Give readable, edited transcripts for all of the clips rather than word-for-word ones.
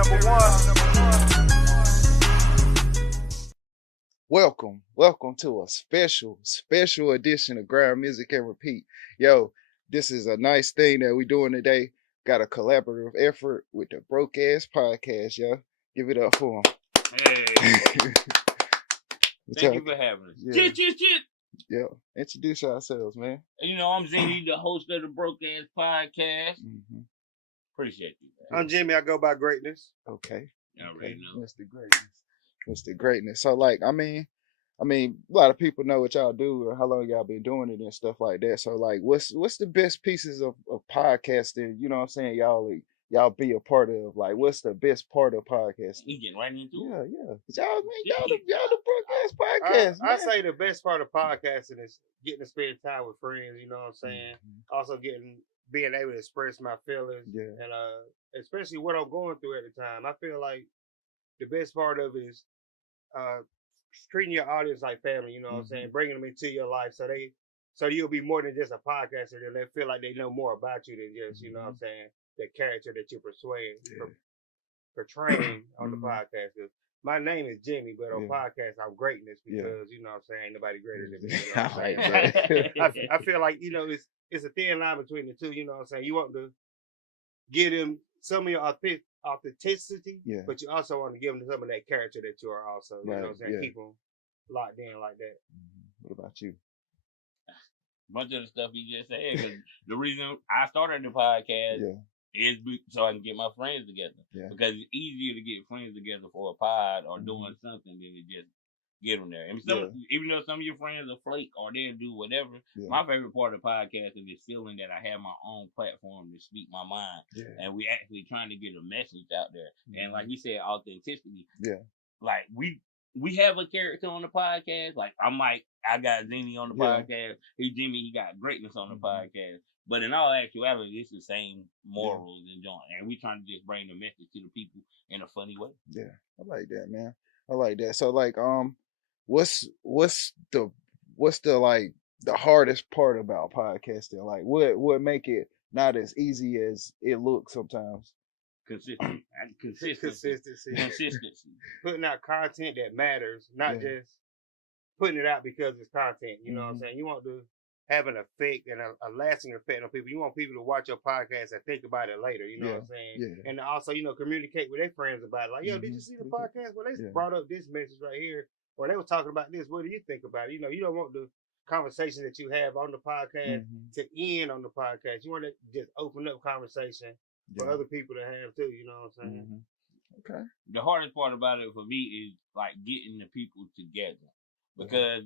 number one. Welcome to a special edition of Grind.Music.Repeat. Yo, this is a nice thing that we're doing today. Got a collaborative effort with the Broke Axx Podcast, yo. Give it up for them. Hey. Thank you for having us. Yeah. Shit. Yeah, introduce ourselves, man. You know, I'm Zinny, the host of the Broke Axx Podcast. Mm-hmm. Appreciate you, man. I'm Jimmy. I go by Greatness. Okay. You already know. Mr. Greatness. So, like, I mean, a lot of people know what y'all do or how long y'all been doing it and stuff like that. So, like, what's the best pieces of podcasting? You know what I'm saying? Y'all be a part of. Like, what's the best part of podcasting? We getting right into it. Yeah. Y'all the Broke Axx Podcast. I say the best part of podcasting is getting to spend time with friends. You know what I'm saying? Mm-hmm. Also being able to express my feelings. Yeah. And especially what I'm going through at the time. I feel like the best part of it is treating your audience like family. You know what I'm saying? Bringing them into your life so you'll be more than just a podcaster. And they feel like they know more about you than just you know what I'm saying, the character that you're portraying on the podcast. Cause my name is Jimmy, but on podcast I'm Greatness because you know what I'm saying, ain't nobody greater than me. You know what I'm saying? I feel like, you know, it's a thin line between the two, you know what I'm saying? You want to give them some of your authenticity, but you also want to give them some of that character that you are also. You know what I'm saying? Keep them locked in like that. What about you? Bunch of the stuff you just said, because the reason I started the podcast is so I can get my friends together. Yeah. Because it's easier to get friends together for a pod or doing something than to just get them there. And even though some of your friends are flake or they'll do whatever, my favorite part of podcasting is feeling that I have my own platform to speak my mind. Yeah. And we actually trying to get a message out there. And like you said, authenticity. Yeah. Like we have a character on the podcast. Like I got Zinny on the podcast. He Jimmy, he got Greatness on the podcast. But in all actuality, it's the same morals and joint. And we trying to just bring the message to the people in a funny way. Yeah. I like that, man. I like that. So like what's the like the hardest part about podcasting? Like what make it not as easy as it looks sometimes? Consistency. Putting out content that matters, not just putting it out because it's content. You know what I'm saying? You want to have an effect and a lasting effect on people. You want people to watch your podcast and think about it later. You know what I'm saying? Yeah. And also, you know, communicate with their friends about it. Like, yo, did you see the podcast? Well, they brought up this message right here, or they were talking about this. What do you think about it? You know, you don't want the conversation that you have on the podcast to end on the podcast. You want to just open up conversation for other people to have too. You know what I'm saying? Okay. The hardest part about it for me is like getting the people together because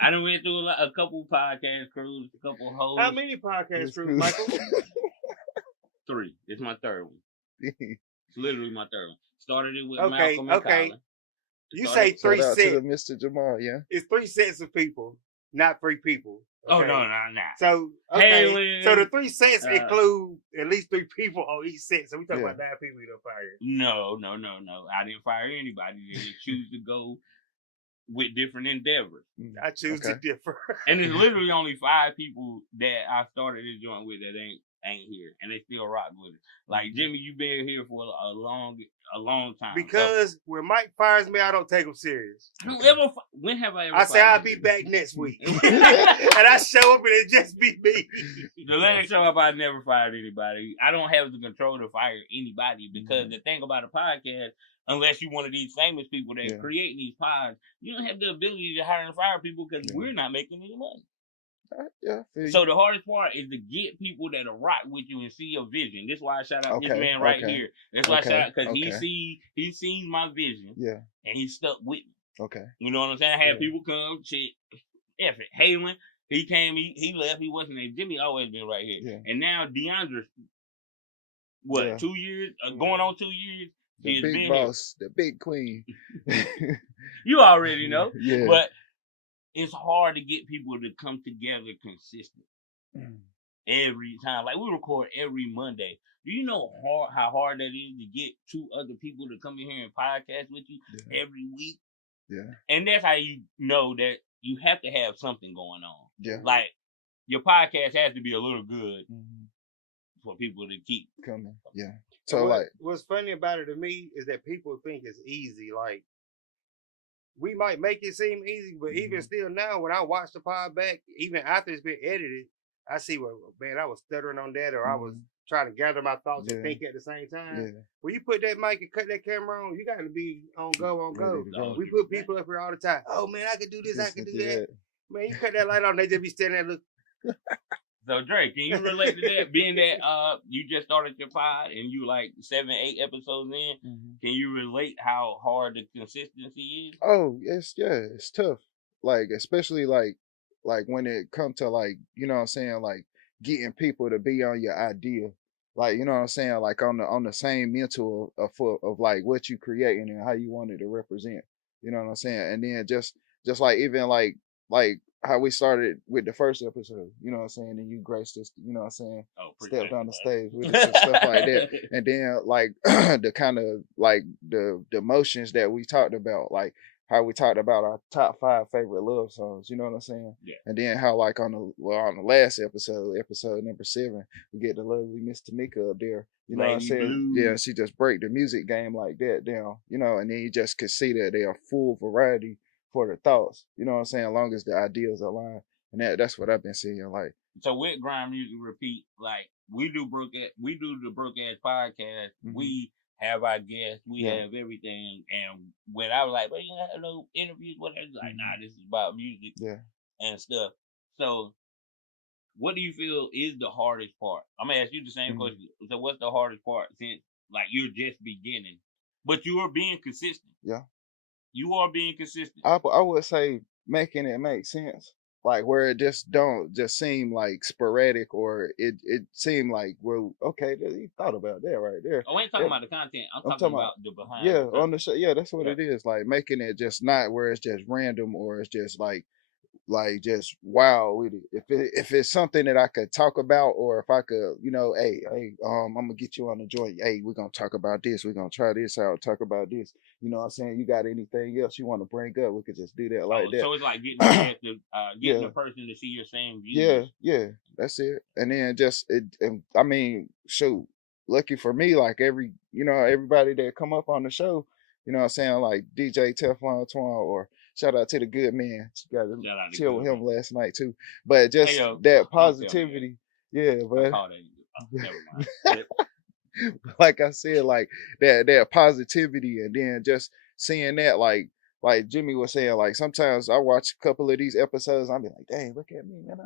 I done went through a couple podcast crews, a couple hosts. How many podcast crews, Michael? 3. It's my third one. It's literally my third one. Started it with Malcolm and Colin. You say 3 sets. To Mr. Jamal, It's 3 sets of people, not 3 people. Okay? Oh, no. So, so the 3 sets include at least 3 people on each set. So we talking about 9 people you don't fire. No. I didn't fire anybody. They just choose to go with different endeavors. I choose to differ. And it's literally only 5 people that I started this joint with that ain't here, and they still rock with it. Like Jimmy, you been here for a long time. Because when Mike fires me, I don't take him serious. When have I ever? I say I'll be back next week, and I show up and it just be me. The last show up, I never fired anybody. I don't have the control to fire anybody because the thing about a podcast, unless you're one of these famous people that create these pods, you don't have the ability to hire and fire people because we're not making any money. So the hardest part is to get people that'll rock with you and see your vision. That's why I shout out this man right here. That's why I shout out because he seen my vision. Yeah. And he stuck with me. Okay. You know what I'm saying? I had people come, shit, F it. Halen, he came, he left, he wasn't there. Jimmy always been right here. Yeah. And now DeAndre, 2 years? Going on 2 years? The big boss, the big queen. You already know. But it's hard to get people to come together consistent every time. Like we record every Monday. Do you know how hard that is to get 2 other people to come in here and podcast with you every week? Yeah. And that's how you know that you have to have something going on. Yeah. Like your podcast has to be a little good for people to keep coming. Yeah. So what's funny about it to me is that people think it's easy. Like, we might make it seem easy, but even still now, when I watch the pod back, even after it's been edited, I see, well, man, I was stuttering on that, or I was trying to gather my thoughts and think at the same time. Yeah. When you put that mic and cut that camera on, you got to be on go. We put people up here all the time. Oh, man, I can do this, I can do that. Man, you cut that light on, they just be standing there looking. So, Dre, can you relate to that? Being that you just started your pod and you like 7, 8 episodes in, can you relate how hard the consistency is? Oh, it's tough. Like, especially like when it comes to like, you know what I'm saying, like getting people to be on your idea. Like, you know what I'm saying, like on the same mental of like what you creating and how you want it to represent. You know what I'm saying? And then just like even like how we started with the first episode, you know what I'm saying, and you graced us, you know what I'm saying, stepped on the stage with us and stuff like that. And then like the kind of like the emotions that we talked about, like how we talked about our top 5 favorite love songs, you know what I'm saying? Yeah. And then how like on the last episode number 7, we get the lovely Miss Tamika up there. You know what I'm saying? Blue. Yeah, she just break the music game like that down, you know, and then you just could see that they are full variety for the thoughts, you know what I'm saying, as long as the ideas align. And that's what I've been seeing. Like, so with Grind.Music.Repeat, like we do the Broke Axx Podcast. We have our guests, we have everything. And when I was like, well, you have no interviews, whatever, like, nah, this is about music and stuff. So what do you feel is the hardest part? I'm gonna ask you the same question. So what's the hardest part, since like you're just beginning, but you are being consistent? Yeah. You are being consistent. I would say making it make sense, like where it just don't just seem like sporadic, or it seemed like, well, okay, you thought about that right there. I ain't talking about the content. I'm talking about the behind. Yeah, on the show. Yeah, that's what it is. Like making it just not where it's just random, or it's just like just wow with it. If it's something that I could talk about, or if I could, you know, hey, I'm gonna get you on the joint. Hey, we're gonna talk about this. We're gonna try this out. Talk about this. You know what I'm saying? You got anything else you want to bring up? We could just do that like that. So it's like getting the person to see your same views. Yeah, that's it. And then I mean, shoot, lucky for me, like everybody that come up on the show, you know what I'm saying, like DJ Teflon Twan, or shout out to the good man. Got to chill with him last night too. But just that positivity, but never mind. Like I said, like that positivity, and then just seeing that, like Jimmy was saying, like sometimes I watch a couple of these episodes, I'm like, dang, look at me, man,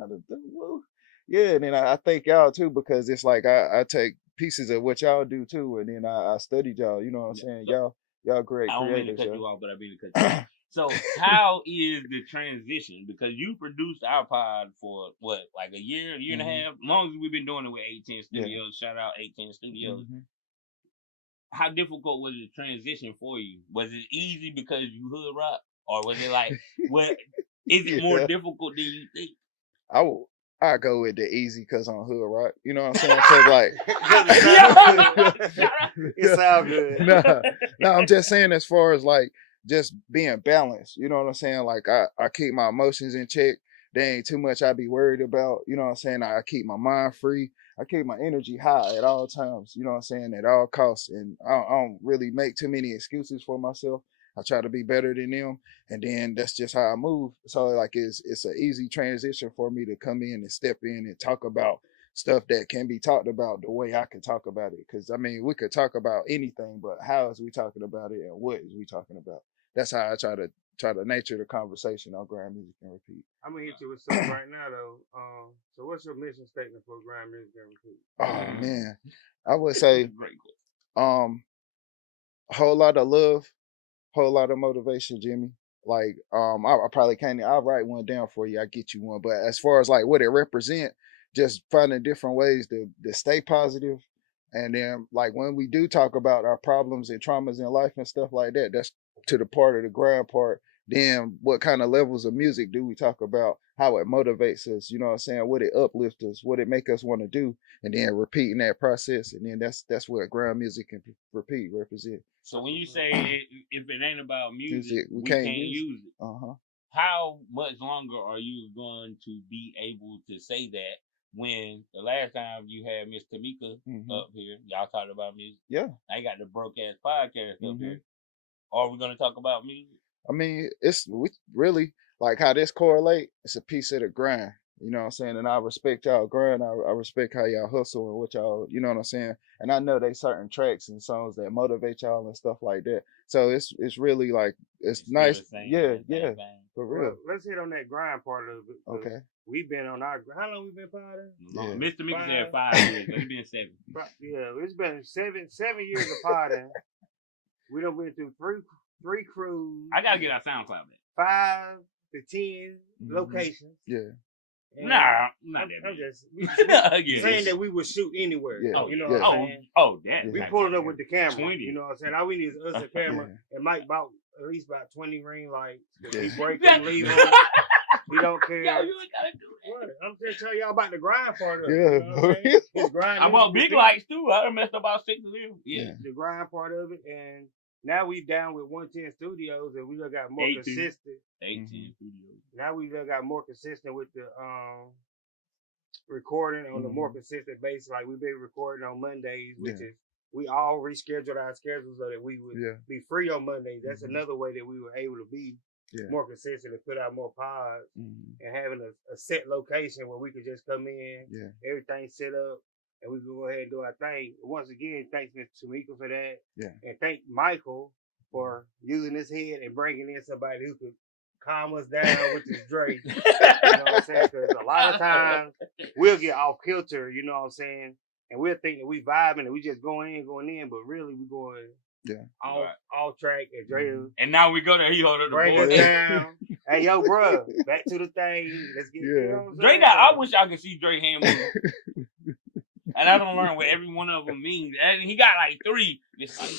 and then I thank y'all too, because it's like I take pieces of what y'all do too, and then I studied y'all. You know what I'm saying? Y'all great creators. I don't mean to cut you off, but I mean to cut you off. So how is the transition? Because you produced our pod for what, like a year and a half? Long as we've been doing it with 810 Studios. Shout out 810 Studios. How difficult was the transition for you? Was it easy because you hood rock? Or was it like, what is it more difficult than you think? I go with the easy because I'm hood rock. You know what I'm saying? Because like, it sounds good. No, I'm just saying, as far as like just being balanced. You know what I'm saying? Like I keep my emotions in check. There ain't too much I be worried about. You know what I'm saying? I keep my mind free. I keep my energy high at all times. You know what I'm saying? At all costs. And I don't really make too many excuses for myself. I try to be better than them, and then that's just how I move. So like it's an easy transition for me to come in and step in and talk about stuff that can be talked about the way I can talk about it. Because I mean, we could talk about anything, but how is we talking about it, and what is we talking about? That's how I try to nature the conversation on Grind.Music.Repeat. I'm gonna hit you with something right now though. So what's your mission statement for Grind.Music.Repeat? Oh man, I would say whole lot of love. Whole lot of motivation, Jimmy. Like, I probably can't. I'll write one down for you. I get you one. But as far as like what it represent, just finding different ways to stay positive. And then like when we do talk about our problems and traumas in life and stuff like that, that's to the part of the grind part. Then what kind of levels of music do we talk about? How it motivates us, you know what I'm saying? What it uplifts us, what it make us want to do, and then repeating that process. And then that's what Grind.Music.Repeat represent. So when you say if it ain't about music, we can't use it. How much longer are you going to be able to say that when the last time you had Miss Tamika up here, y'all talked about music. Yeah. I got the Broke Axx Podcast up here. Are we going to talk about music? I mean, we really, like how this correlate, it's a piece of the grind. You know what I'm saying? And I respect y'all grind. I respect how y'all hustle and what y'all, you know what I'm saying? And I know they certain tracks and songs that motivate y'all and stuff like that. So it's really like, it's nice. Yeah. For real. Well, let's hit on that grind part of it. Okay. We've been on our, how long we been potting? Yeah. Mr. Mickey said 5 years. We've been 7. Yeah, it's been 7 years of potting. We done went through three crews. I gotta get our SoundCloud back. 5 to 10 locations. Yeah. And not that I'm bad. just saying that we would shoot anywhere. Yeah. You know what I'm saying? That. We pulling up with the camera. 20. You know what I'm saying? All we need is us a camera and Mike bought at least about 20 ring lights. Yeah. He break them, leave them. He don't care. Yo, you ain't gotta do that. What? I'm just telling y'all about the grind part of it. Yeah, You know what I'm saying? His grind I bought big lights too. I done messed up about 6 of them. Yeah. The grind part of it, and now we down with 110 Studios, and we done got more 18. consistent. 18 studios. Now we done got more consistent with the recording on a more consistent basis. Like we've been recording on Mondays, which is we all rescheduled our schedules so that we would be free on Mondays. That's another way that we were able to be more consistent and put out more pods and having a set location where we could just come in, everything set up, and we can go ahead and do our thing. Once again, thanks Ms. Tamika for that. Yeah. And thank Michael for using his head and bringing in somebody who could calm us down with his Drake. You know what I'm saying? Because a lot of times we'll get off kilter, you know what I'm saying? And we'll think that we vibing and we just going in, but really we going all track and Dre. And now we go to he hold up the break board. it down. Hey yo, bro, back to the thing. Let's get you know what I'm Dre saying? I wish I could see Dre hand move. And I don't learn what every one of them means. And he got like 3. It's like,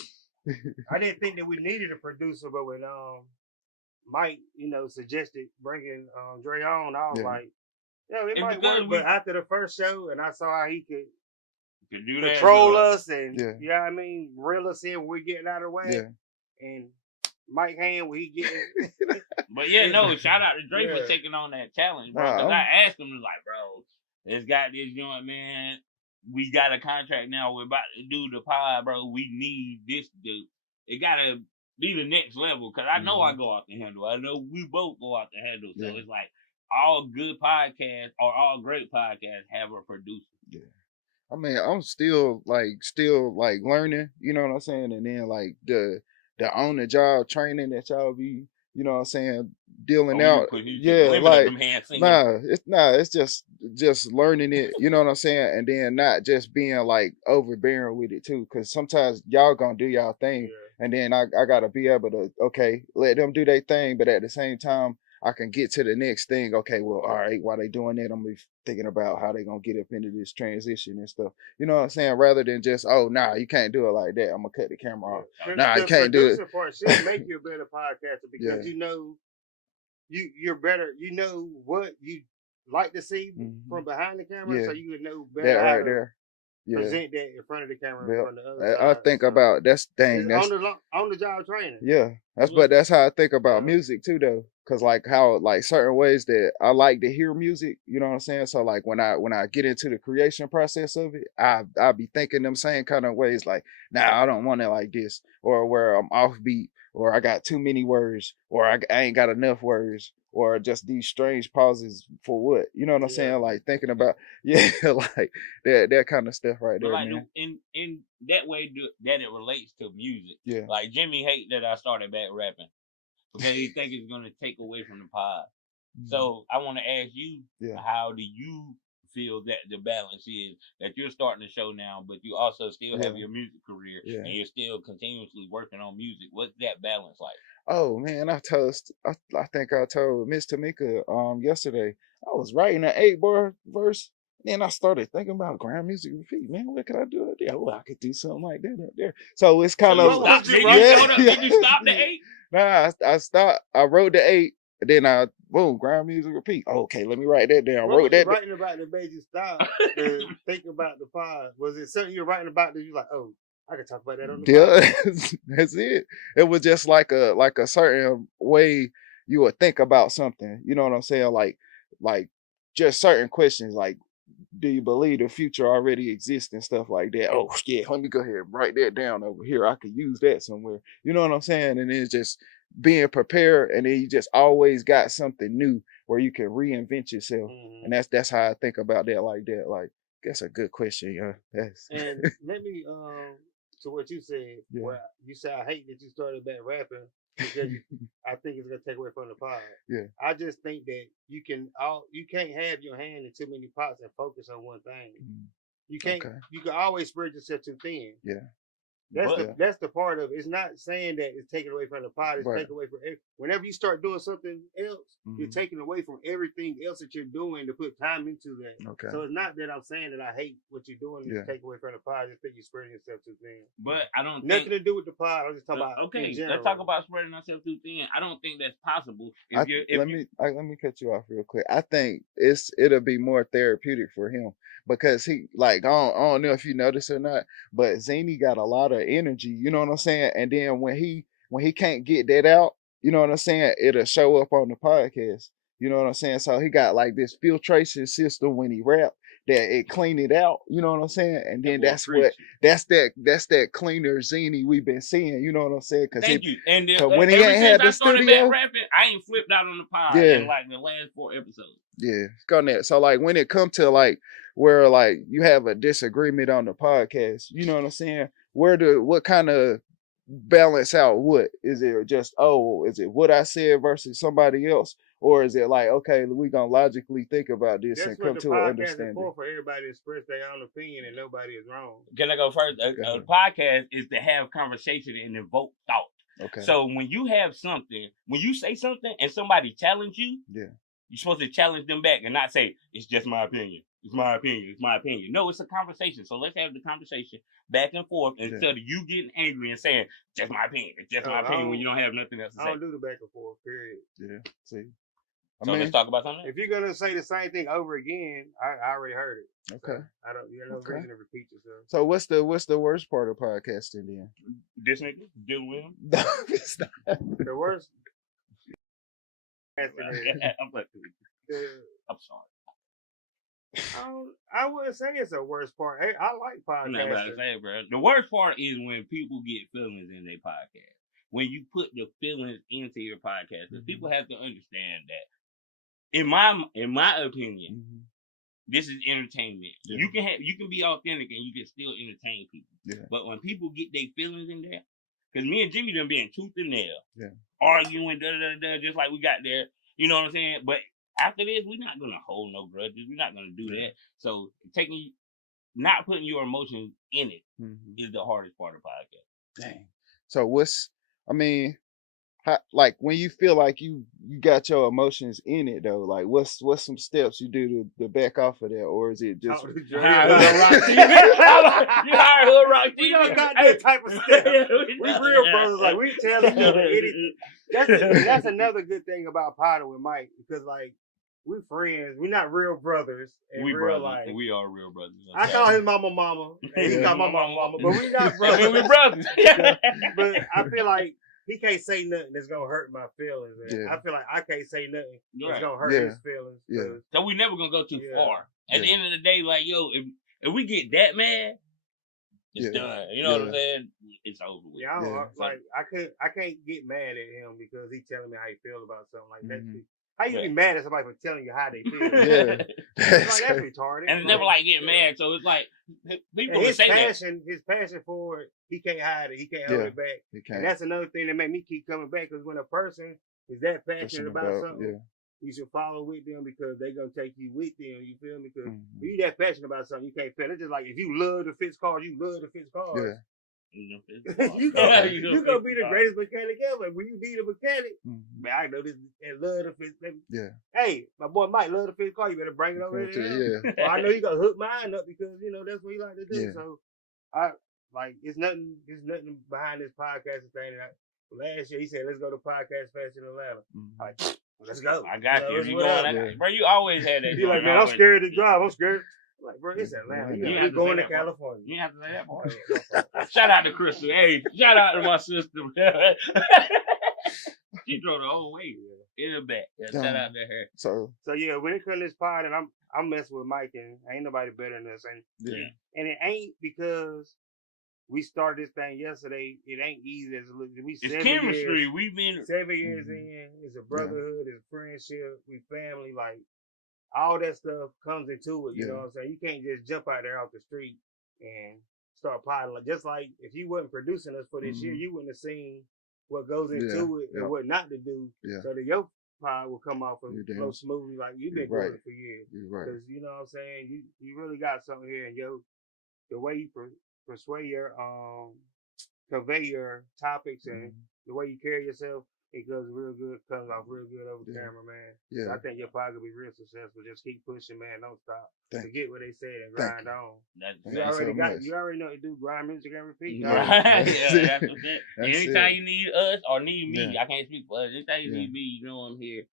I didn't think that we needed a producer, but when Mike, suggested bringing Dre on, I was like, it might work. But after the first show, and I saw how he could do control us and you know what I mean, reel us in when we're getting out of the way. And Mike Hand when he getting But shout out to Dre for taking on that challenge, bro. Because I asked him, like, bro, it's got this joint, man. We got a contract now. We're about to do the pod, bro. We need this dude. It gotta be the next level. Cause I know I go out the handle. I know we both go out the handle. So it's like all good podcasts or all great podcasts have a producer. Yeah. I mean, I'm still learning, you know what I'm saying? And then like the on the job training that y'all be, you know what I'm saying, dealing out. It's just learning it, you know what I'm saying? And then not just being like overbearing with it too. Cause sometimes y'all gonna do y'all thing. And then I gotta be able to, let them do their thing, but at the same time, I can get to the next thing. Okay, well, all right, while they doing that, I'm gonna be thinking about how they gonna get up into this transition and stuff. You know what I'm saying? Rather than just, you can't do it like that. I'm gonna cut the camera off. You can't do it. The part should make you a better podcaster because you're better. You know what you like to see from behind the camera, so you would know better that how right to there. present that in front of the camera. In front of the other I side. think about that's the thing. That's on the job training. Yeah, that's how I think about music too, though. Cause like how like certain ways that I like to hear music, you know what I'm saying? So like when I get into the creation process of it, I be thinking them same kind of ways. Like, I don't want it like this, or where I'm offbeat, or I got too many words, or I ain't got enough words, or just these strange pauses for what? You know what I'm saying? Like thinking about like that kind of stuff right there, like man. In that way that it relates to music. Yeah. Like Jimmy hate that I started back rapping because he think it's gonna take away from the pod. So I want to ask you, how do you feel that the balance is that you're starting to show now, but you also still have your music career and you're still continuously working on music? What's that balance like? Oh man, I think I told Miss Tamika yesterday. I was writing an 8-bar verse, and then I started thinking about Grind.Music.Repeat. Man, what could I do up there? Well, I could do something like that up there. So it's kind of did you stop the 8? Nah, I stopped. I wrote the 8. Then Grind.Music.Repeat. Okay, let me write that down. What wrote that. Writing about that made you stop to think about the pod? Was it something you're writing about that you like? Oh, I can talk about that on the podcast. That's it. It was just like a certain way you would think about something. You know what I'm saying? Like just certain questions. Like do you believe the future already exists and stuff like that? Oh yeah, let me go ahead and write that down over here. I could use that somewhere. You know what I'm saying? And it's just being prepared, and then you just always got something new where you can reinvent yourself. Mm-hmm. And that's how I think about that like that. Like, that's a good question, yeah. And let me to what you said. Yeah. Well, you said I hate that you started back rapping because I think it's gonna take away from the pod. Yeah. I just think that you can't have your hand in too many pots and focus on one thing. Mm. You can't. Okay. You can always spread yourself too thin. Yeah. That's the part of it. It's not saying that it's taken away from the pot. It's taken away from whenever you start doing something else, you're taking away from everything else that you're doing to put time into that. Okay. So it's not that I'm saying that I hate what you're doing to take away from the pot. I just think you're spreading yourself too thin. But I don't nothing to do with the pot. I'm just talking about let's talk about spreading ourselves too thin. I don't think that's possible. Let me cut you off real quick. I think it'll be more therapeutic for him. Because he, like, I don't know if you notice or not, but Zany got a lot of energy, you know what I'm saying? And then when he can't get that out, you know what I'm saying, it'll show up on the podcast. You know what I'm saying? So he got like this filtration system when he rap that it clean it out, you know what I'm saying? And then that's that cleaner Zany we've been seeing, you know what I'm saying? Thank you. And when he ain't had the studio, rapping, I ain't flipped out on the pod in like the last 4 episodes. Yeah, got that. So like when it comes to like where like you have a disagreement on the podcast, you know what I'm saying? What kind of balance out what? Is it just, is it what I said versus somebody else? Or is it like, okay, we gonna logically think about this and come to an understanding? For everybody to express their own opinion and nobody is wrong. Can I go first? A podcast is to have conversation and evoke thought. Okay. So when you have something, when you say something and somebody challenge you, you're supposed to challenge them back and not say, it's just my opinion. It's my opinion. It's my opinion. No, it's a conversation. So let's have the conversation back and forth instead of you getting angry and saying, just my opinion. It's just my opinion when you don't have nothing else to say. I don't do the back and forth, period. Yeah. See? Let's talk about something. If you're gonna say the same thing over again, I already heard it. Okay. So I don't. You know, reason to repeat yourself. So what's the worst part of podcasting then? This nigga dealing with him. No, it's not. The worst. I'm sorry. I wouldn't say it's the worst part. Hey, I like podcasting. Bro. The worst part is when people get feelings in their podcast. When you put the feelings into your podcast, people have to understand that. In my opinion, this is entertainment. Yeah. You can be authentic and you can still entertain people. Yeah. But when people get their feelings in there, because me and Jimmy done been tooth and nail, arguing, just like we got there. You know what I'm saying? But after this, we're not gonna hold no grudges. We're not gonna do that. So not putting your emotions in it is the hardest part of podcast. Dang. So like when you feel like you got your emotions in it though, like what's some steps you do to back off of that, or is it just HoodRockTV? You hired HoodRockTV? We don't got that type of stuff. We real brothers, like we tell each other anything. That's another good thing about Potter with Mike, because like we friends, we're not real brothers. We real life. We are real brothers. I call his mama, and he call my mama, but we not brothers. We brothers. But I feel like he can't say nothing that's gonna hurt my feelings. I feel like I can't say nothing that's gonna hurt his feelings. Yeah. So we never gonna go too far. At the end of the day, like if we get that mad, it's done. You know what I'm saying? It's over with. Yeah, I can't get mad at him because he's telling me how he feels about something like that. How you be mad at somebody for telling you how they feel? That's retarded. And it's never like getting mad. So it's like people will say that. His passion for it, he can't hide it. He can't hold it back. And that's another thing that made me keep coming back, because when a person is that passionate about something, you should follow with them because they're gonna take you with them. You feel me? Because when you that passionate about something, you can't fail. It's just like if you love to fix cars, you love to fix cars. Yeah. you gonna be the greatest mechanic ever. When you need a mechanic, man, I know this and love to fix. Hey, my boy Mike love to fix car. You better bring it over here. Well, I know you gonna hook mine up because that's what he like to do. So it's nothing behind this podcasting thing. Last year he said, "Let's go to Podcast Fest in Atlanta." Like, let's go. I got you. If you going, bro, you always had that. He like, man, I'm scared to drive. I'm scared. Like, bro, it's Atlanta. You're going to California. You have to say that part. Shout out to Crystal. Hey, shout out to my sister. She drove the whole way. It'll back. Shout out to her. So yeah, when it comes to this pod, and I'm messing with Mike, and ain't nobody better than us. And it ain't because we started this thing yesterday. It ain't easy as it looks. It's chemistry. We've been 7 years in. It's a brotherhood. It's a friendship. We family. Like all that stuff comes into it. You know what I'm saying? You can't just jump out there off the street and start piling. Just like if you wasn't producing us for this year, you wouldn't have seen what goes into it and what not to do. So that your pod will come off and flow smoothly. Like you've been doing it for years. Because you know what I'm saying? You really got something here, and the way you persuade your convey your topics and the way you carry yourself, it goes real good, comes off real good over camera, man. So I think your pod will be real successful. Just keep pushing, man. Don't stop. Forget what they said and grind on. You already know what to do. Grind.Music.Repeat. Right. That's what that. Anytime you need us or need me, I can't speak for us. Anytime you need me, you know I'm here.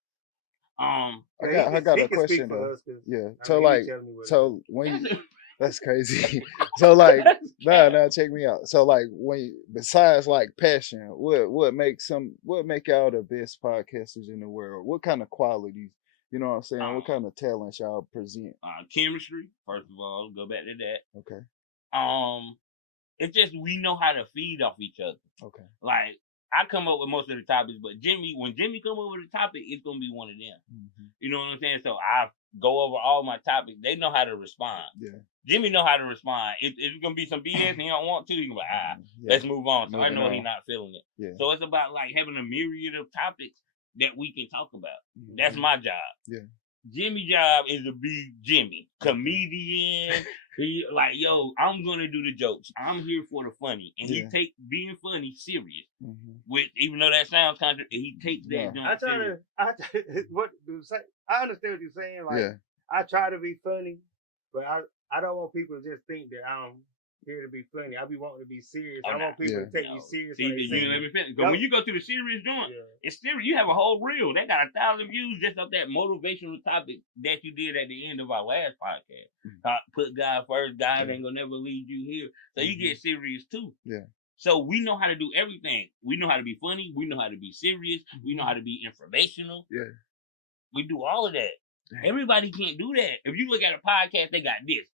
I got a question though. So when you, that's crazy. So like, nah, check me out. So like, besides like passion, what make y'all the best podcasters in the world? What kind of qualities? You know what I'm saying? What kind of talents y'all present? Chemistry, first of all. Go back to that. Okay. It's just we know how to feed off each other. Okay. Like I come up with most of the topics, but when Jimmy come up with a topic, it's gonna be one of them. You know what I'm saying? So I go over all my topics. They know how to respond. Yeah. Jimmy know how to respond. If it's gonna be some BS and he don't want to, he can be like, let's move on. So I know he's not feeling it. Yeah. So it's about like having a myriad of topics that we can talk about. That's my job. Yeah. Jimmy's job is to be Jimmy, comedian. He like, yo, I'm gonna do the jokes. I'm here for the funny, and he take being funny serious. Which, even though that sounds contrary, he takes that. I understand what you're saying. Like, I try to be funny, but I don't want people to just think that I'm here to be funny. I be wanting to be serious. I want people to take you serious. See, you let me finish. But when you go to the serious joint, it's serious. You have a whole reel. They got 1,000 views just off that motivational topic that you did at the end of our last podcast. Put God first. God ain't gonna never lead you here. So you get serious too. Yeah. So we know how to do everything. We know how to be funny. We know how to be serious. We know how to be informational. Yeah. We do all of that. Everybody can't do that. If you look at a podcast, they got this.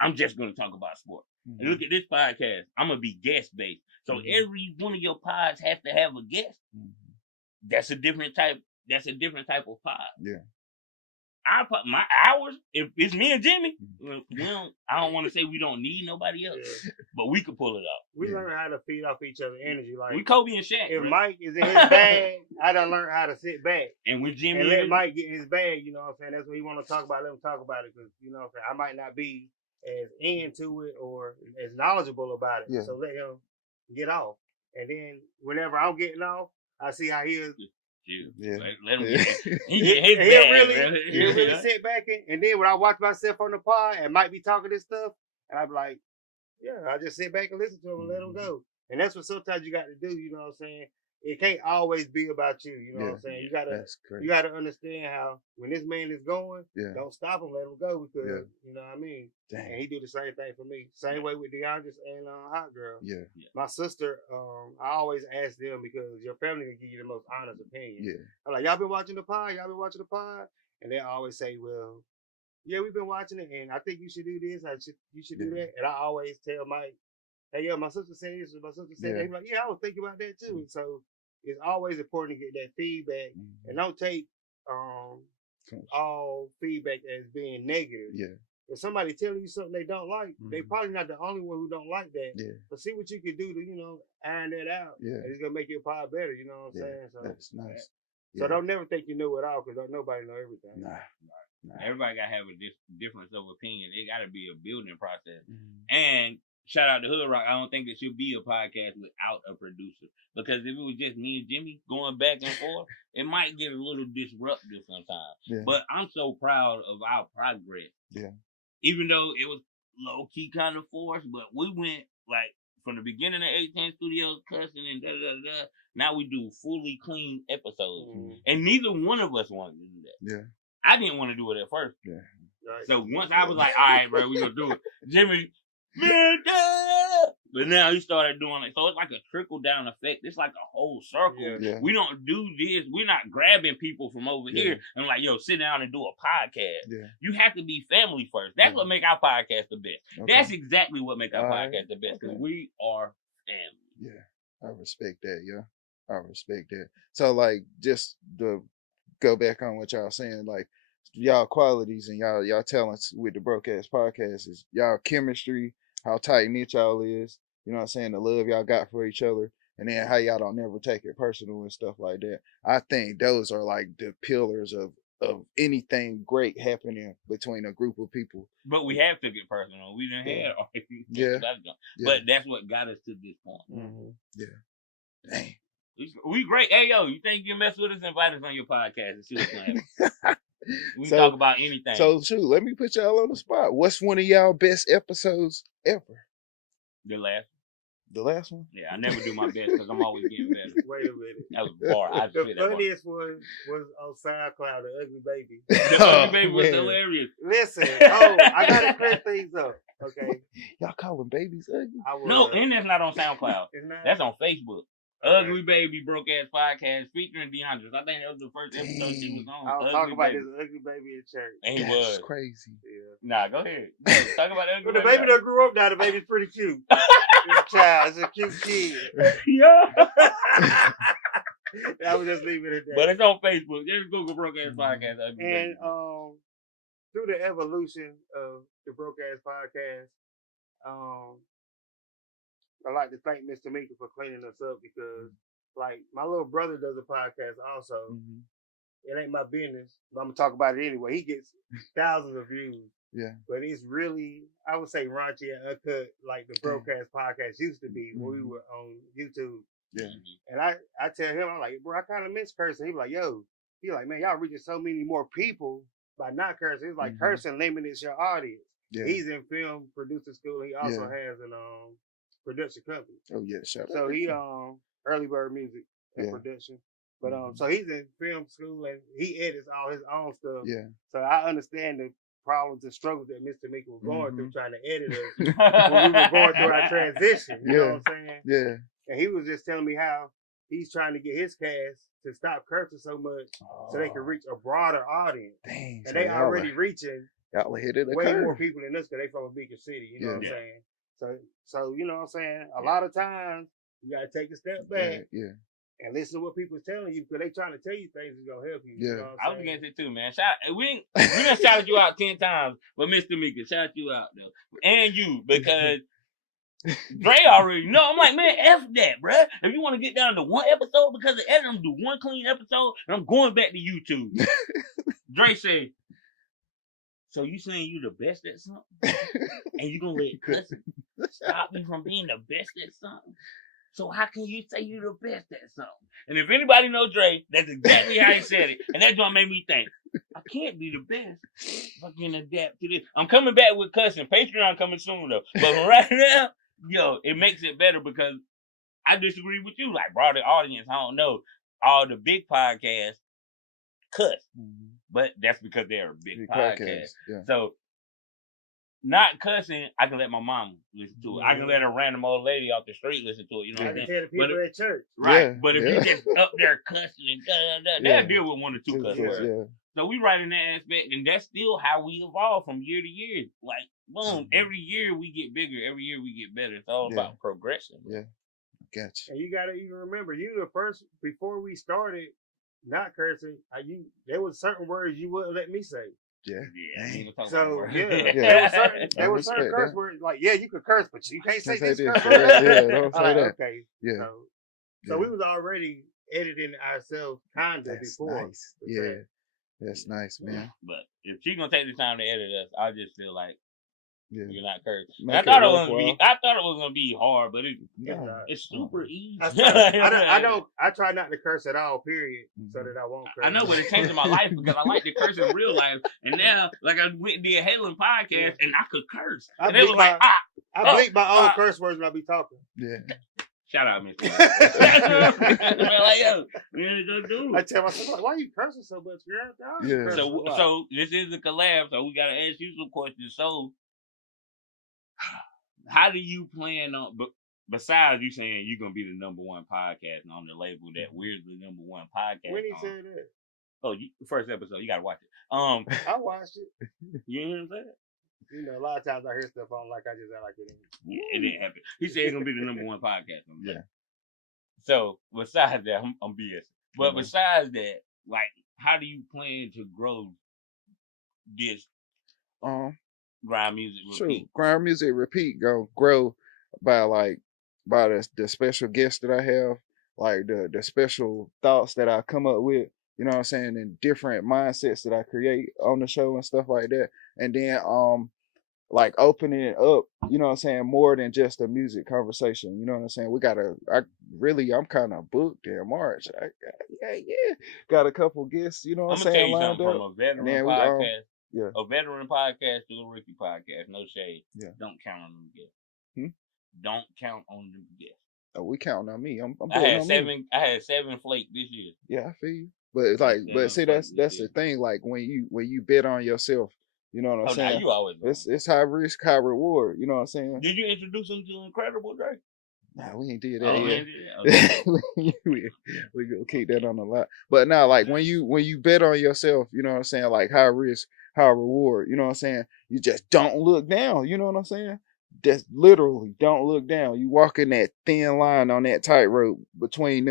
I'm just gonna talk about sports. And look at this podcast. I'm gonna be guest based. So every one of your pods has to have a guest. That's a different type. That's a different type of pod. Yeah. My hours. If it's me and Jimmy, I don't want to say we don't need nobody else, but we could pull it off. We learn how to feed off each other's energy. Like we Kobe and Shaq. If Mike is in his bag, I done learn how to sit back. And with Jimmy, and let Mike get in his bag. You know what I'm saying? That's what he want to talk about. Let him talk about it, because you know what I'm saying. I might not be as into it or as knowledgeable about it. Yeah. So let him get off. And then whenever I'm getting off, I see how he is. Yeah. Let him he'll really sit back and then when I watch myself on the pod and might be talking this stuff, and I'm like, I just sit back and listen to him and let him go. And that's what sometimes you got to do, you know what I'm saying? It can't always be about you, you know what I'm saying? You gotta understand how when this man is going, don't stop him, let him go, because you know what I mean? And he do the same thing for me. Same way with DeAndre and Hot Girl. Yeah. My sister, I always ask them, because your family can give you the most honest opinion. Yeah. I'm like, y'all been watching the pod? And they always say, well, yeah, we've been watching it, and I think you should do this, you should do that. And I always tell Mike, hey, my sister said this, my sister said that. He's like, I was thinking about that too. So it's always important to get that feedback, and don't take all feedback as being negative. Yeah. If somebody telling you something they don't like, they probably not the only one who don't like that. Yeah. But see what you can do to, iron that out. Yeah. And it's gonna make your pod better. You know what I'm saying? So that's nice. So don't never think you know it all, because don't nobody know everything. Nah. Everybody gotta have a difference of opinion. It gotta be a building process. And shout out to Hood Rock. I don't think there should be a podcast without a producer, because if it was just me and Jimmy going back and forth, it might get a little disruptive sometimes. Yeah. But I'm so proud of our progress. Yeah. Even though it was low key kind of forced, but we went like from the beginning of 18 Studios cussing and da-da-da-da. Now we do fully clean episodes. And neither one of us wanted to do that. Yeah. I didn't want to do it at first. Yeah. So once I was like, all right, bro, we gonna do it. Jimmy, man, But now he started doing it. So it's like a trickle down effect. It's like a whole circle. Yeah. We don't do this. We're not grabbing people from over here and like, yo, sit down and do a podcast. Yeah. You have to be family first. That's what make our podcast the best. Okay. That's exactly what make our podcast the best. Because we are family. Yeah. I respect that, yeah. I respect that. So like just to go back on what y'all saying, like y'all qualities and y'all talents with the Broke Axx Podcast is y'all chemistry, how tight knit y'all is, you know what I'm saying, the love y'all got for each other, and then how y'all don't never take it personal and stuff like that. I think those are like the pillars of anything great happening between a group of people. But we have to get personal. We didn't have yeah. But that's what got us to this point. Mm-hmm. Yeah. Dang. We great. Hey, yo, you think you can mess with us? Invite us on your podcast and see what's going on. We can talk about anything. So, shoot, let me put y'all on the spot. What's one of y'all best episodes ever? The last. The last one? Yeah, I never do my best because I'm always getting better. Wait a minute. That was a bar. The funniest one was on SoundCloud, The Ugly Baby. The Ugly Baby was hilarious. Listen, I gotta clear things up. Okay. Y'all calling babies ugly? No, and that's not on SoundCloud. That's on Facebook. Ugly Baby Broke Axx Podcast featuring DeAndre. I think that was the first episode she was on. I was talking about this ugly baby in church. And he was crazy. Yeah. Nah, go ahead. Talk about the ugly baby. The baby that grew up now, the baby's pretty cute. It's a child. It's a cute kid. Yeah. I would just leave it at that. But it's on Facebook. Just Google Broke Axx Podcast. Ugly and Baby. Through the evolution of the Broke Axx Podcast, I like to thank Mr. Mika for cleaning us up because, like, my little brother does a podcast also. Mm-hmm. It ain't my business, but I'm going to talk about it anyway. He gets thousands of views. Yeah. But it's really, I would say, raunchy and uncut like the Broke Axx Podcast used to be when we were on YouTube. Yeah. And I tell him, I'm like, bro, I kind of miss cursing. He like, yo, he like, man, y'all reaching so many more people by not cursing. It's like cursing limits your audience. Yeah. He's in film producer school. He also has an production company. Oh yeah, shout out. So he Early Bird Music and production. But so he's in film school and he edits all his own stuff. Yeah. So I understand the problems and struggles that Mr. Mika was going through trying to edit us when we were going through our transition. You know what I'm saying? Yeah. And he was just telling me how he's trying to get his cast to stop cursing so much so they can reach a broader audience. Dang, and they already reaching y'all hit it way more people than us because they from a bigger city. You know what I'm saying? So you know what I'm saying? A lot of times you gotta take a step back and listen to what people's telling you because they trying to tell you things that's gonna help you. Yeah. You know what I was against it too, man. We done shouted you out 10 times, but Mr. Mika, shout you out though. And you, because Dre already know. I'm like, man, F that, bruh. If you want to get down to one episode because of editing, I'm do one clean episode and I'm going back to YouTube. Dre said, so you saying you the best at something? And you gonna let cussing stop me from being the best at something? So how can you say you the best at something? And if anybody knows Dre, that's exactly how he said it. And that's what made me think, I can't be the best if I can adapt to this. I'm coming back with cussing. Patreon coming soon though. But right now, yo, it makes it better because I disagree with you. Like broader audience, I don't know. All the big podcasts cuss. But that's because they're a big podcast. Yeah. So not cussing, I can let my mom listen to it. I can let a random old lady off the street listen to it. You know what I'm saying? I can tell the people at church. Right. Yeah. But if you just up there cussing and they'll deal with one or two cuss words. Yeah. So we right in that aspect, and that's still how we evolve from year to year. Like, boom, every year we get bigger. Every year we get better. It's all about progression. Yeah. Gotcha. And you got to even remember, you the first, before we started not cursing, there was certain words you wouldn't let me say. Yeah. So there were certain curse words like you could curse, but you can't say this curse word. Don't say that. Okay. Yeah. So we was already editing ourselves before. Nice. Yeah. That's nice, man. But if she's gonna take the time to edit us, I just feel like you're not cursed. I thought it was gonna be hard, but it's super easy. I try not to curse at all, period, so that I won't curse. I know, but it changed my life because I like to curse in real life, and now like I went and did Halen podcast, and I could curse. And it was like I bleep my own curse words when I be talking. Yeah. Shout out, Mr. Like, yo, I tell myself, like, why are you cursing so much, girl? Yeah. So this is a collab, so we gotta ask you some questions. So how do you plan on? But besides you saying you're gonna be the number one podcast on the label that we're the number one podcast. When he said that? Oh, first episode, you gotta watch it. I watched it. You know what I'm saying? You know, a lot of times I hear stuff on like I just act like it ain't. Yeah, it didn't happen. He said it's gonna be the number one podcast. Yeah. So besides that, I'm BS. But besides that, like, how do you plan to grow this? Grind Music Repeat. Sure. Grind Music Repeat gonna grow by the special guests that I have, like the special thoughts that I come up with. You know what I'm saying? And different mindsets that I create on the show and stuff like that. And then like opening it up, you know what I'm saying, more than just a music conversation. You know what I'm saying? I'm kind of booked in March. Got a couple guests, you know what I'm saying, lined up. From a veteran podcast, a veteran podcast to a rookie podcast, no shade. Yeah. Don't count on them guests. Don't count on them guests. Oh, we counting on me. I had 7 flake this year. Yeah, I feel you. But see, that's the thing. Like when you bet on yourself, you know what I'm saying? You always it's high risk, high reward. You know what I'm saying? Did you introduce him to Incredible Drake? Nah, we ain't did that yet. Okay. we gonna keep that on the lot. But now, like when you bet on yourself, you know what I'm saying? Like high risk, high reward. You know what I'm saying? You just don't look down. You know what I'm saying? Just literally don't look down. You walk in that thin line on that tightrope between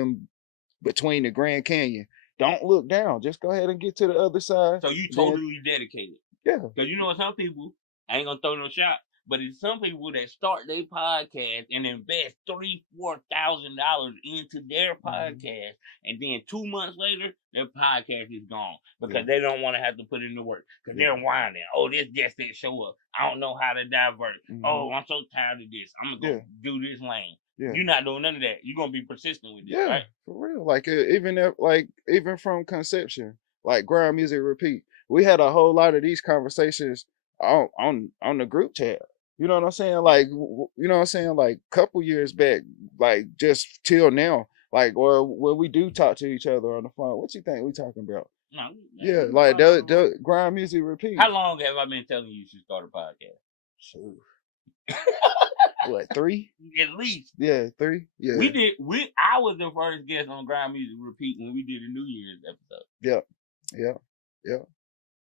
the Grand Canyon. Don't look down. Just go ahead and get to the other side. So you totally dedicated. Yeah. Because you know some people, I ain't gonna throw no shot, but it's some people that start their podcast and invest $3,000-$4,000 into their podcast, and then 2 months later, their podcast is gone because they don't want to have to put in the work. Because they're whining. Oh, this guest didn't show up. I don't know how to divert. Oh, I'm so tired of this. I'm gonna go do this lane. Yeah. You're not doing none of that. You're gonna be persistent with this, right? For real. Like even from conception, like Grind Music Repeat, we had a whole lot of these conversations on the group tab. You know what I'm saying? Like, you know what I'm saying? Like a couple years back, like just till now, like, or when we do talk to each other on the phone, what you think we talking about? No. Yeah, like the Grind Music Repeat. How long have I been telling you should start a podcast? Shoot. What, 3? At least. Yeah, 3. Yeah. I was the first guest on Grind Music Repeat when we did a New Year's episode. Yeah.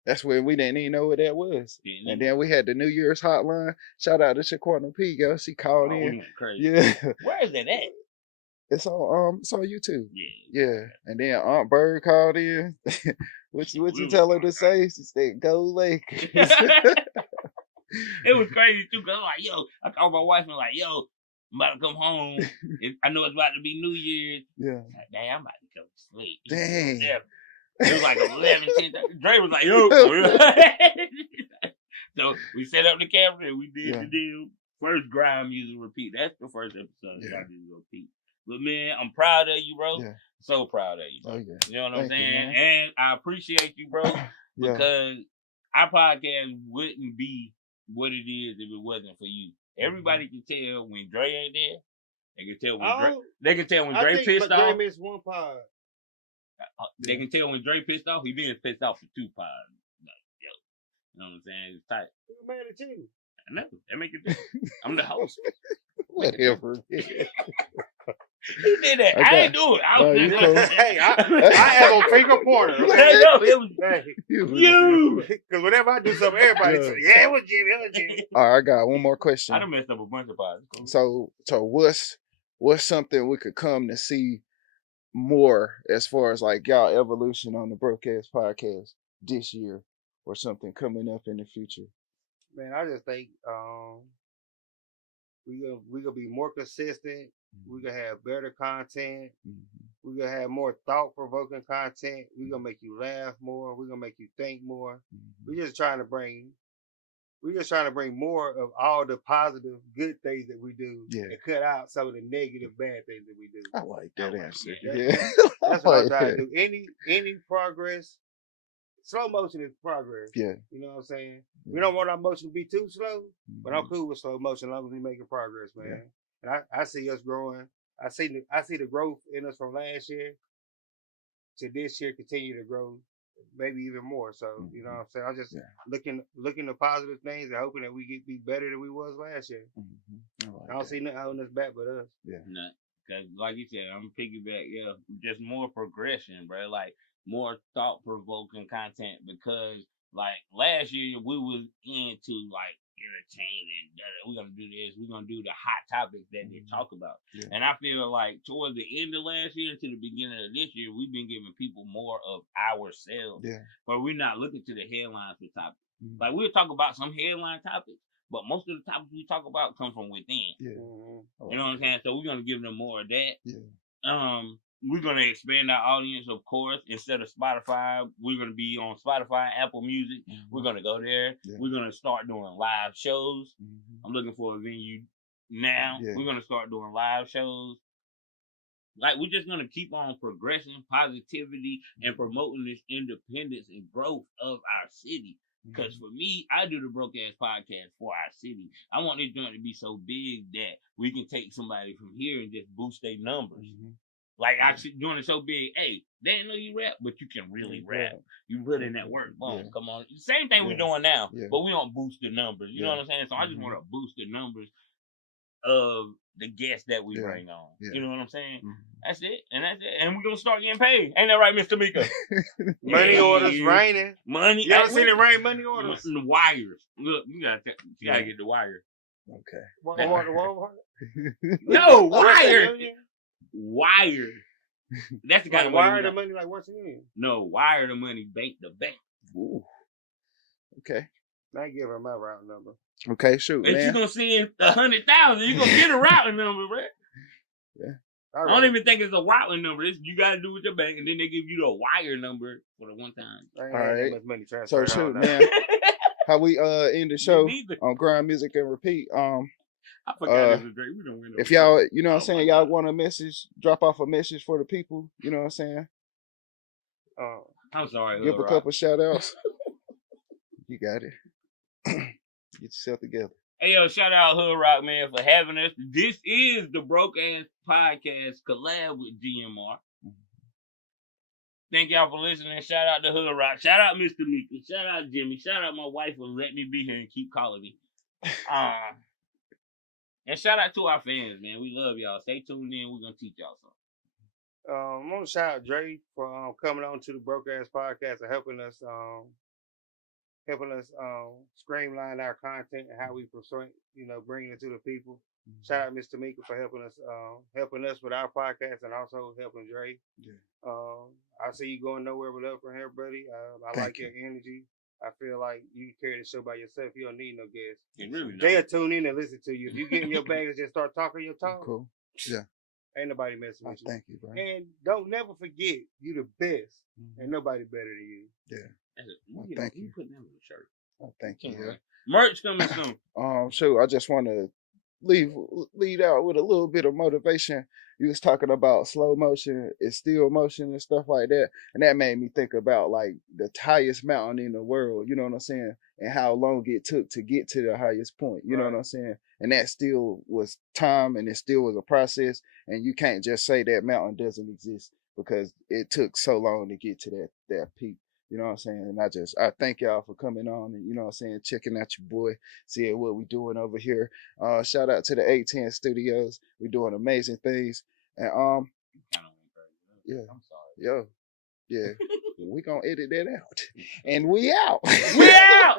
That's when we didn't even know what that was. And then we had the New Year's hotline. Shout out to Shaquana P, girl. She called in. We went crazy. Yeah. Where is it at? It's on YouTube. Yeah. And then Aunt Bird called in. what you tell her to say? She said, "Go Lakers." It was crazy too, cause I'm like, yo, I called my wife and like, yo, I'm about to come home. I know it's about to be New Year's. Yeah. Like, dang, I'm about to go to sleep. Dang. It was like 11, 10. Dre was like, yo. So we set up the camera and we did the deal. First Grind Music Repeat. That's the first episode that I did repeat. But man, I'm proud of you, bro. Yeah. So proud of you, bro. Oh, yeah. You know what I'm saying? And I appreciate you, bro, because our podcast wouldn't be what it is if it wasn't for you. Everybody can tell when Dre ain't there. They can tell when Dre pissed off. Dre missed one pod. They can tell when Dre pissed off. He been pissed off for 2 pods. Like, yo, you know what I'm saying? It's tight. Who's mad at you? I know. That make it. I'm the host. Whatever. He did that. I ain't do it. I was just hey, I have a finger pointer. Okay? It was you. Because whenever I do something, everybody says, "Yeah, it was Jimmy. All right, I got one more question. I done messed up a bunch of pods. So what's something we could come to see more as far as like y'all evolution on the Broke Axx Podcast this year, or something coming up in the future? Man, I just think we gonna be more consistent. We're going to have better content. We're going to have more thought-provoking content. We're going to make you laugh more. We're going to make you think more. We're just trying to bring more of all the positive, good things that we do and cut out some of the negative, bad things that we do. I like that answer. That's what I'm trying to do. Any progress, slow motion is progress. Yeah. You know what I'm saying? We don't want our motion to be too slow, but I'm cool with slow motion as long as we making progress, man. Yeah. And I see us growing. I see the growth in us from last year to this year continue to grow, maybe even more. So you know what I'm saying. I'm just looking at positive things and hoping that we be better than we was last year. I don't see nothing holding us back but us. Yeah. Nah, cause like you said, I'm piggyback. Yeah, just more progression, bro. Like more thought provoking content because like last year we was into like entertaining. We're gonna do this. We're gonna do the hot topics that they talk about. Yeah. And I feel like towards the end of last year to the beginning of this year, we've been giving people more of ourselves. Yeah. But we're not looking to the headlines for topics. Like we'll talk about some headline topics, but most of the topics we talk about come from within. Yeah. You know what I'm saying? So we're gonna give them more of that. Yeah. We're gonna expand our audience, of course. Instead of Spotify, we're gonna be on Spotify, Apple Music. We're gonna go there. Yeah. We're gonna start doing live shows. I'm looking for a venue now. Yeah. We're gonna start doing live shows. Like we're just gonna keep on progressing, positivity, and promoting this independence and growth of our city. Because for me, I do the Broke Axx Podcast for our city. I want this joint to be so big that we can take somebody from here and just boost their numbers. Like I doing it so big, hey, they didn't know you rap, but you can really rap. You put in that work. Boom, come on. Same thing we're doing now, but we don't boost the numbers. You know what I'm saying? So I just want to boost the numbers of the guests that we bring on. You know what I'm saying? That's it. And we're gonna start getting paid. Ain't that right, Mr. Mika? Money orders raining. Money. Y'all seen it rain? Money orders. The wires. Look, you gotta get the wire. Okay. No, wire. Wire. That's the kind of wire the money like what's in? No, wire the money bank to bank. Ooh. Okay. I give her my route number. Okay, shoot. If you're gonna send 100,000, you're gonna get a routing number, right? Yeah. I don't even think it's a routing number. You gotta do with your bank, and then they give you the wire number for the one time. All right. So shoot, man. How we end the show on Grind.Music.Repeat. I forgot this was great. We don't win. If y'all, you know what I'm saying, y'all want a message, drop off a message for the people. You know what I'm saying? I'm sorry. Give a couple shout outs. You got it. Get yourself together. Hey, yo, shout out Hood Rock, man, for having us. This is the Broke Axx Podcast collab with GMR. Thank y'all for listening. Shout out to Hood Rock. Shout out Mr. Mika. Shout out Jimmy. Shout out my wife for letting me be here and keep calling me. And shout out to our fans, man. We love y'all. Stay tuned in. We're going to teach y'all something. I'm going to shout out Dre for coming on to the Broke Axx Podcast and helping us streamline our content and how we bring it to the people. Shout out Mr. Mika for helping us with our podcast and also helping Dre. Yeah. I see you going nowhere but up from here, buddy. I like your energy. I feel like you can carry the show by yourself. You don't need no guests. Really they'll tune in and listen to you. If you get in your bag and just start talking your talk, cool. Yeah. Ain't nobody messing with you. Thank you, bro. And don't never forget, you the best. Ain't nobody better than you. Yeah. Thank you. Put them in the shirt. Thank you. Yeah. Merch coming soon. Sure. I just want to lead out with a little bit of motivation. You was talking about slow motion and still motion and stuff like that, and that made me think about like the highest mountain in the world. You know what I'm saying? And how long it took to get to the highest point. You know what I'm saying? And that still was time, and it still was a process. And you can't just say that mountain doesn't exist because it took so long to get to that peak. You know what I'm saying? And I thank y'all for coming on and, you know what I'm saying, checking out your boy, seeing what we doing over here. Shout out to the 810 Studios. We're doing amazing things. And yeah. I'm sorry. Yo. Yeah. We gonna edit that out. And we out. We out.